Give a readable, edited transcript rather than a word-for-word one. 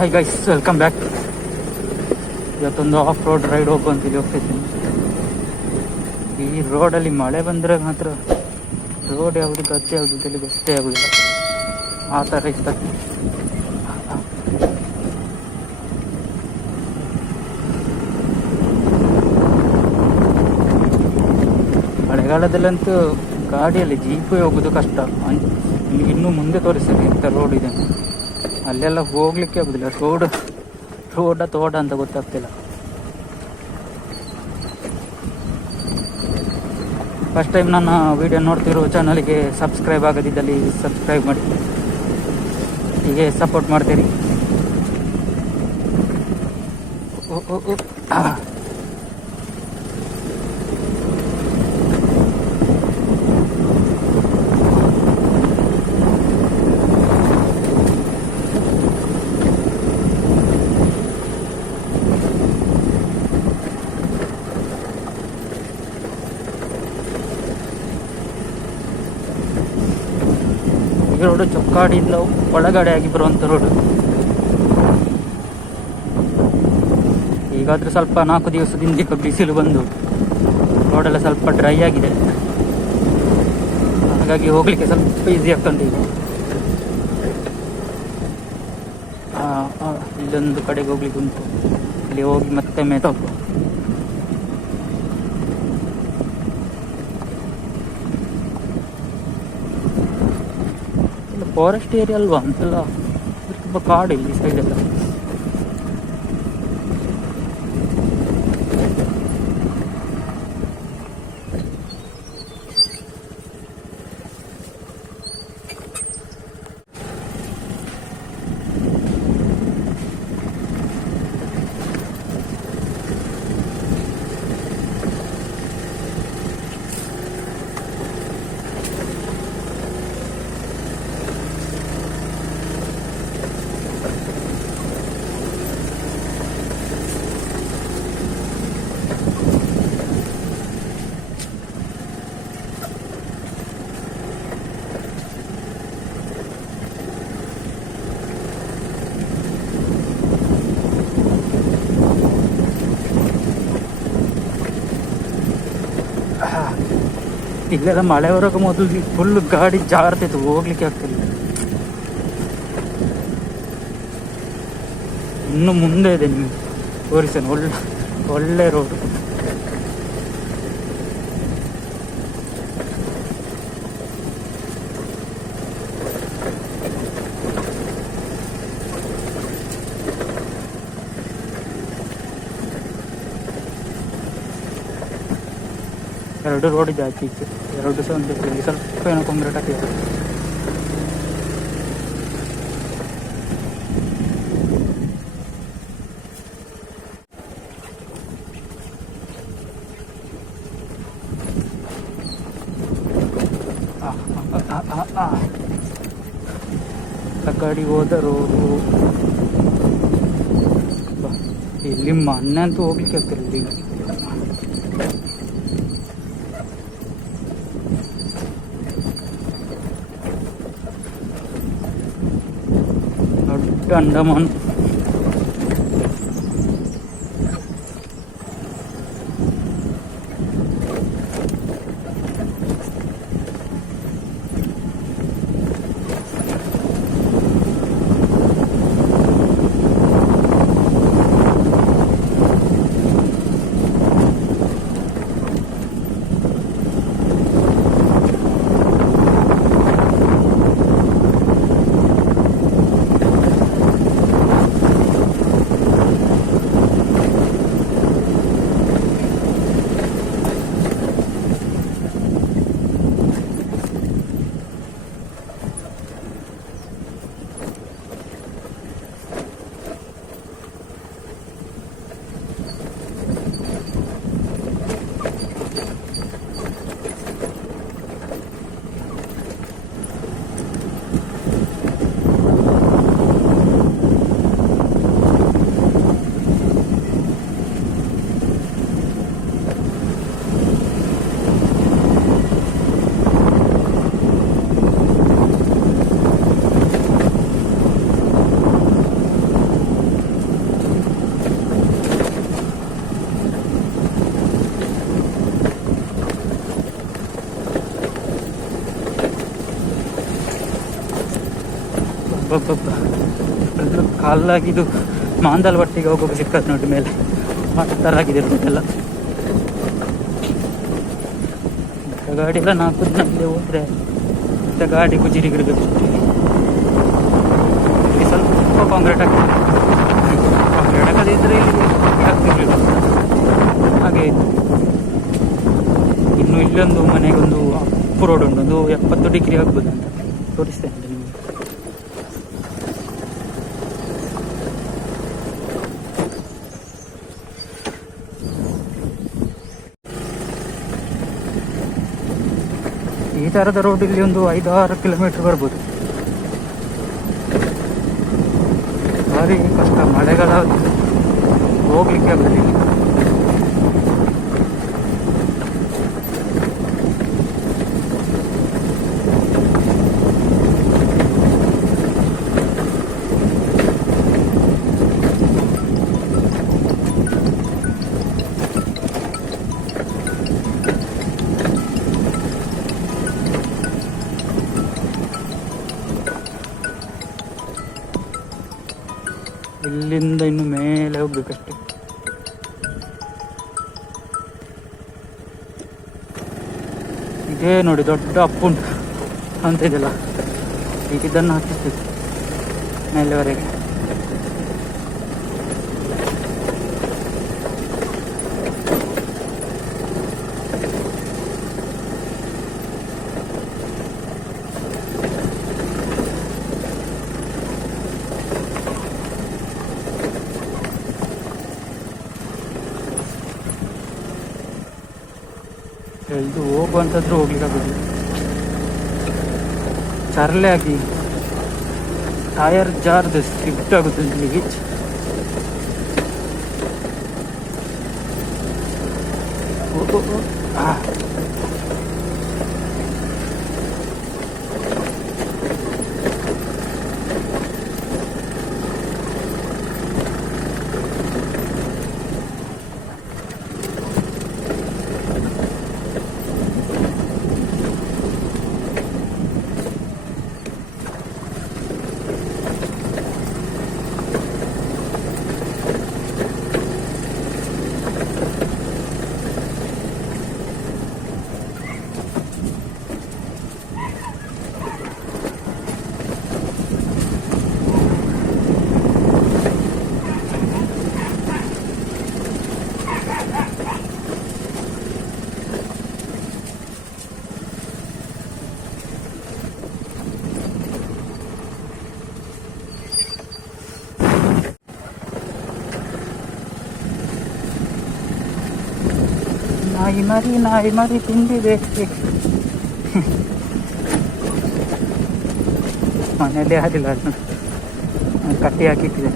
High guys, welcome back. ಇವತ್ತೊಂದು of road ride ಹೋಗ್ತಿಲ್ಲಿ ಹೋಗ್ತಿದ್ದೀನಿ. ಈ ರೋಡಲ್ಲಿ ಮಳೆ ಬಂದರೆ ಮಾತ್ರ ರೋಡ್ ಯಾವುದು ಗದ್ದೆ ಯಾವುದು ಅಂತೇಳಿ ಗೊತ್ತೇ ಆಗೋದಿಲ್ಲ. ಆ ಥರ ಇರ್ತದೆ. ಮಳೆಗಾಲದಲ್ಲಂತೂ ಗಾಡಿಯಲ್ಲಿ ಜೀಪೇ ಹೋಗೋದು ಕಷ್ಟ. ನಿಮಗೆ ಇನ್ನೂ ಮುಂದೆ ತೋರಿಸ್ತದೆ ಇಂಥ ರೋಡ್ ಇದೆ. ಅಲ್ಲೆಲ್ಲ ಹೋಗ್ಲಿಕ್ಕೆ ಆಗೋದಿಲ್ಲ. ರೋಡ ತೋಡ ಅಂತ ಗೊತ್ತಾಗ್ತಿಲ್ಲ. ಫಸ್ಟ್ ಟೈಮ್ ನನ್ನ ವಿಡಿಯೋ ನೋಡ್ತಿರೋ ಚಾನಲ್ಗೆ ಸಬ್ಸ್ಕ್ರೈಬ್ ಆಗದಿದ್ದಲ್ಲಿ ಸಬ್ಸ್ಕ್ರೈಬ್ ಮಾಡಿ, ಹೀಗೆ ಸಪೋರ್ಟ್ ಮಾಡ್ತೀರಿ. ಈ ರೋಡು ಚೊಕ್ಕಾಡಿಯಿಂದ ಒಳಗಡೆ ಆಗಿ ಬರುವಂಥ ರೋಡು. ಈಗಾದರೂ ಸ್ವಲ್ಪ 4 ದಿವಸದಿಂದ ಬಿಸಿಲು ಬಂದು ರೋಡೆಲ್ಲ ಸ್ವಲ್ಪ ಡ್ರೈ ಆಗಿದೆ. ಹಾಗಾಗಿ ಹೋಗ್ಲಿಕ್ಕೆ ಸ್ವಲ್ಪ ಈಸಿ ಆಗ್ತಂತೆ. ಈಗ ಇಲ್ಲೊಂದು ಕಡೆಗೆ ಹೋಗ್ಲಿಕ್ಕೆ ಉಂಟು. ಇಲ್ಲಿ ಹೋಗಿ ಮತ್ತೆ ಮೇತೋಗ್ಬೋದು. ಫಾರೆಸ್ಟ್ ಏರಿಯಾ ಅಲ್ವಾ ಅಂತೆಲ್ಲ ತುಂಬ ಕಾಡು ಇಲ್ಲಿ ಸೈಡೆಲ್ಲ. ಇಲ್ಲೆಲ್ಲ ಮಳೆ ಬರೋಕೆ ಮೊದಲು ಫುಲ್ ಗಾಡಿ ಜಾರ್ತಿತ್ತು, ಹೋಗ್ಲಿಕ್ಕೆ ಆಗ್ತಿಲ್ಲ. ಇನ್ನು ಮುಂದೆ ಇದೆ ನಿಮಗೆ ತೋರಿಸೇನೆ. ಒಳ್ಳೆ ರೋಡು. ಎರಡು ರೋಡ್ ಇದೆ ಆಚೆ ಈಚೆ. ಎರಡು ಸಹ ಒಂದು ಸ್ವಲ್ಪ ಏನೋ ಕಾಂಕ್ರೀಟ್ ಹಾಕಿದ್ದಾರೆ. ಗಾಡಿ ಹೋದ ರೋಡು. ಇಲ್ಲಿ ಮೊನ್ನೆ ಅಂತೂ ಹೋಗ್ಲಿಕ್ಕೆ ಆಗ್ತಿರಲಿಲ್ಲ. ಈಗ ದೊಡ್ಡ ಅಂಡಮಾನ್. ಅಬ್ಬಬ್ಬಬ್ಬ ಫುಲ್ಲು ಕಾಲಾಗಿದ್ದು ಮಾಂದಲ್ ಬಟ್ಟಿಗೆ ಹೋಗೋಕೆ ಸಿಕ್ಕದು ನೋಡಿ ಮೇಲೆ ಆ ಥರ ಆಗಿದೆ ರೋಡ್ ಎಲ್ಲ. ಗಾಡಿ ಎಲ್ಲ 4 ದಿನದಲ್ಲಿ ಹೋದರೆ ಮತ್ತೆ ಗಾಡಿ ಗುಜಿರಿಗಿರ್ಬೇಕು. ಇಲ್ಲಿ ಸ್ವಲ್ಪ ಕಾಂಕ್ರೀಟ್ ಆಗ್ತದೆ, ಕಾಂಕ್ರೀಟ್ ಹಾಕದಿದ್ದರೆ ಇಲ್ಲಿ ಆಗ್ತಿರ್ಲಿಲ್ಲ ಹಾಗೆ. ಇನ್ನು ಇಲ್ಲೊಂದು ಮನೆಗೊಂದು ಅಪ್ಪು ರೋಡ್ ಉಂಟು, ಒಂದು 70 ಡಿಗ್ರಿ ಆಗ್ಬೋದು ಅಂತ ತೋರಿಸ್ತೇನೆ ನಿಮಗೆ. ಈ ಥರದ ರೋಡ್ ಇಲ್ಲಿ ಒಂದು 5-6 ಕಿಲೋಮೀಟರ್ ಬರ್ಬೋದು. ಭಾರಿ ಕಷ್ಟ, ಮಳೆಗಾಲ ಹೋಗ್ಲಿಕ್ಕೆ ಆಗೋದಿಲ್ಲ. ಇಲ್ಲಿಂದ ಇನ್ನು ಮೇಲೆ ಹೋಗ್ಬೇಕಷ್ಟೆ. ಇದೇ ನೋಡಿ ದೊಡ್ಡ ಅಪ್ಪುಂಟು ಅಂತ ಇದೆಲ್ಲ, ಈಗ ಇದನ್ನು ಹತ್ತಿಸ್ಬೇಕು ಮೇಲೆವರೆಗೆ. ಎಲ್ದು ಹೋಗುವಂಥದ್ರು ಹೋಗ್ಲಿಕ್ಕೆ ಆಗೋದಿಲ್ಲ, ಚರ್ಲೆ ಆಗಿ ಟಯರ್ ಜಾರ್ದು ಸ್ಕಿಡ್ ಆಗುತ್ತೆ ಇಲ್ಲಿಗೆ. ನಾಯಿ ಮರಿ ತಿಂದಿದೆ. ಮನೆಯಲ್ಲೇ ಆಗಿಲ್ಲ, ಕಟ್ಟಿ ಹಾಕಿಟ್ಟಿದೆ.